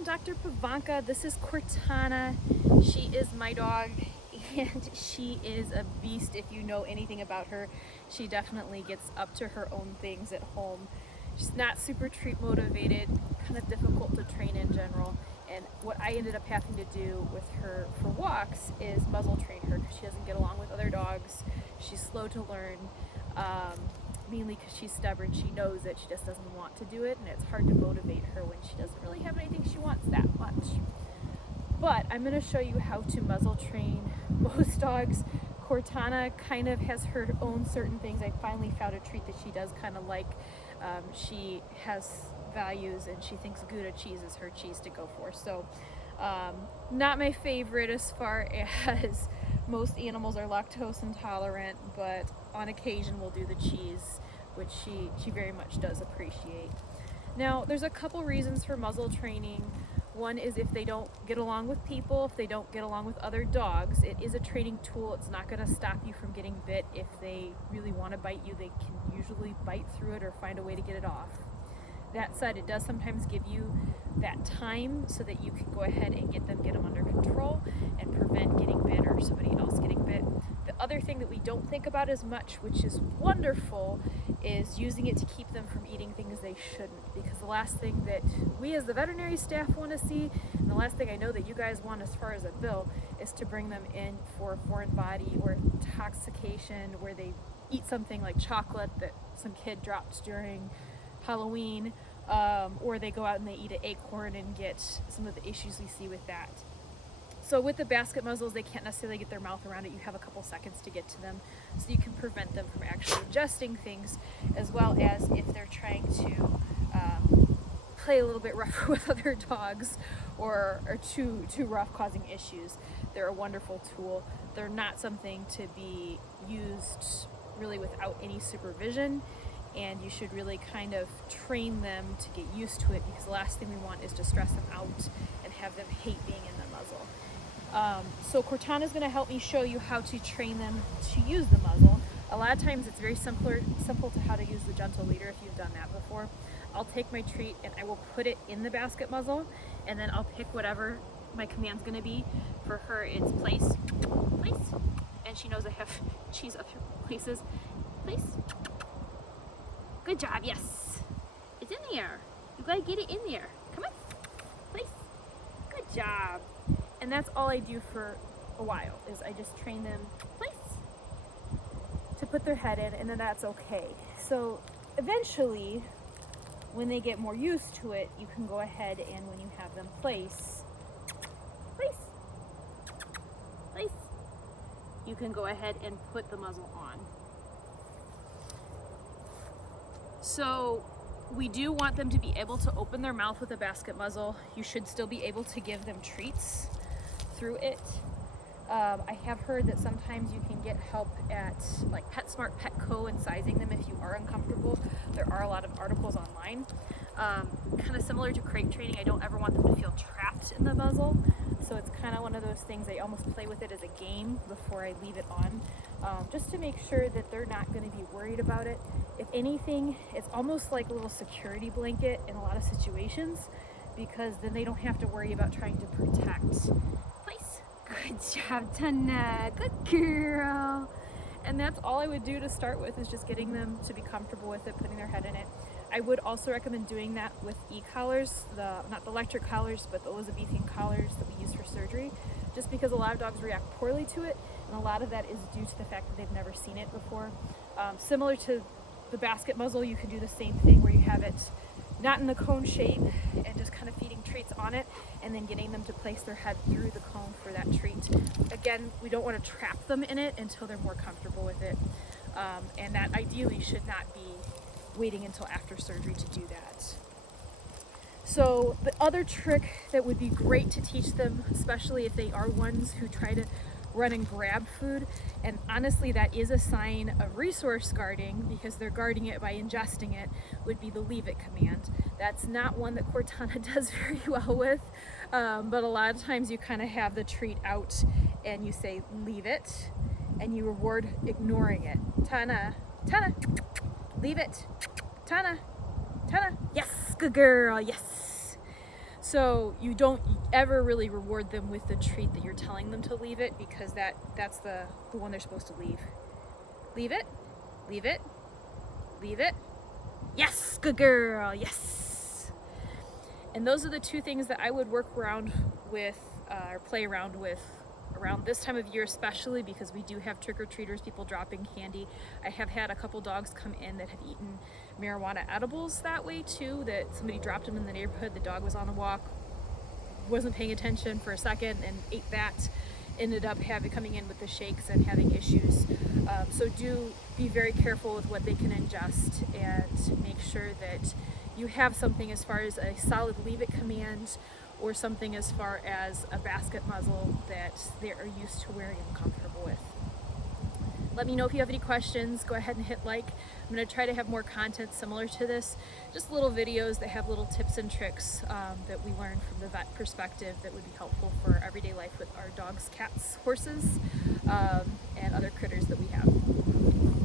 I'm Dr. Pavanka. This is Cortana. She is my dog, and she is a beast. If you know anything about her, she definitely gets up to her own things at home. She's not super treat motivated, kind of difficult to train in general. And what I ended up having to do with her for walks is muzzle train her because she doesn't get along with other dogs. She's slow to learn. Mainly because she's stubborn. She knows it, she just doesn't want to do it, and it's hard to motivate her when she doesn't really have anything she wants that much. But I'm going to show you how to muzzle train most dogs. Cortana kind of has her own certain things. I finally found a treat that she does kind of like. She has values and she thinks Gouda cheese is her cheese to go for. So not my favorite as far as most animals are lactose intolerant, but on occasion we'll do the cheese, which she very much does appreciate. Now, there's a couple reasons for muzzle training. One is if they don't get along with people, if they don't get along with other dogs. It is a training tool. It's not going to stop you from getting bit. If they really want to bite you, they can usually bite through it or find a way to get it off. That said, it does sometimes give you that time so that you can go ahead and get them under control and prevent getting bit or somebody else getting bit. The other thing that we don't think about as much, which is wonderful, is using it to keep them from eating things they shouldn't. Because the last thing that we as the veterinary staff want to see, and the last thing I know that you guys want as far as a bill, is to bring them in for a foreign body or intoxication where they eat something like chocolate that some kid dropped during Halloween, or they go out and they eat an acorn and get some of the issues we see with that. So with the basket muzzles, they can't necessarily get their mouth around it. You have a couple seconds to get to them, so you can prevent them from actually ingesting things, as well as if they're trying to play a little bit rougher with other dogs or too rough, causing issues. They're a wonderful tool. They're not something to be used really without any supervision, and you should really kind of train them to get used to it, because the last thing we want is to stress them out and have them hate being in the muzzle. So Cortana is going to help me show you how to train them to use the muzzle. A lot of times it's very simple to how to use the gentle leader if you've done that before. I'll take my treat and I will put it in the basket muzzle, and then I'll pick whatever my command's going to be. For her, it's place, and she knows I have cheese other places. Place. Good job, yes. It's in there. You gotta get it in there. Come on. Place. Good job. And that's all I do for a while, is I just train them place to put their head in, and then that's okay. So eventually, when they get more used to it, you can go ahead and when you have them place, you can go ahead and put the muzzle on. So we do want them to be able to open their mouth with a basket muzzle. You should still be able to give them treats through it. I have heard that sometimes you can get help at like PetSmart, Petco, and sizing them if you are uncomfortable. There are a lot of articles online. Kind of similar to crate training, I don't ever want them to feel trapped in the muzzle. So it's kind of one of those things, I almost play with it as a game before I leave it on, just to make sure that they're not going to be worried about it. If anything, it's almost like a little security blanket in a lot of situations, because then they don't have to worry about trying to protect. Place. Good job, Tana. Good girl. And that's all I would do to start with, is just getting them to be comfortable with it, putting their head in it. I would also recommend doing that with e-collars, not the electric collars, but the Elizabethan collars that we use for surgery, just because a lot of dogs react poorly to it, and a lot of that is due to the fact that they've never seen it before. Similar to the basket muzzle, you can do the same thing where you have it not in the cone shape and just kind of feeding treats on it, and then getting them to place their head through the cone for that treat. Again, we don't want to trap them in it until they're more comfortable with it, and that ideally should not be waiting until after surgery to do that. So the other trick that would be great to teach them, especially if they are ones who try to run and grab food, and honestly that is a sign of resource guarding because they're guarding it by ingesting it, would be the leave it command. That's not one that Cortana does very well with, but a lot of times you kind of have the treat out and you say leave it, and you reward ignoring it. Tana, leave it. Tana, yes, good girl, yes. So you don't ever really reward them with the treat that you're telling them to leave it, because that's the one they're supposed to leave. Leave it, leave it, leave it. Yes, good girl, yes. And those are the two things that I would work around with, or play around with around this time of year, especially because we do have trick-or-treaters, people dropping candy. I have had a couple dogs come in that have eaten marijuana edibles that way too, that somebody dropped them in the neighborhood, the dog was on a walk, wasn't paying attention for a second and ate that, ended up coming in with the shakes and having issues. So do be very careful with what they can ingest, and make sure that you have something as far as a solid leave it command, or something as far as a basket muzzle that they are used to wearing and comfortable with. Let me know if you have any questions. Go ahead and hit like. I'm going to try to have more content similar to this, just little videos that have little tips and tricks that we learn from the vet perspective that would be helpful for everyday life with our dogs, cats, horses.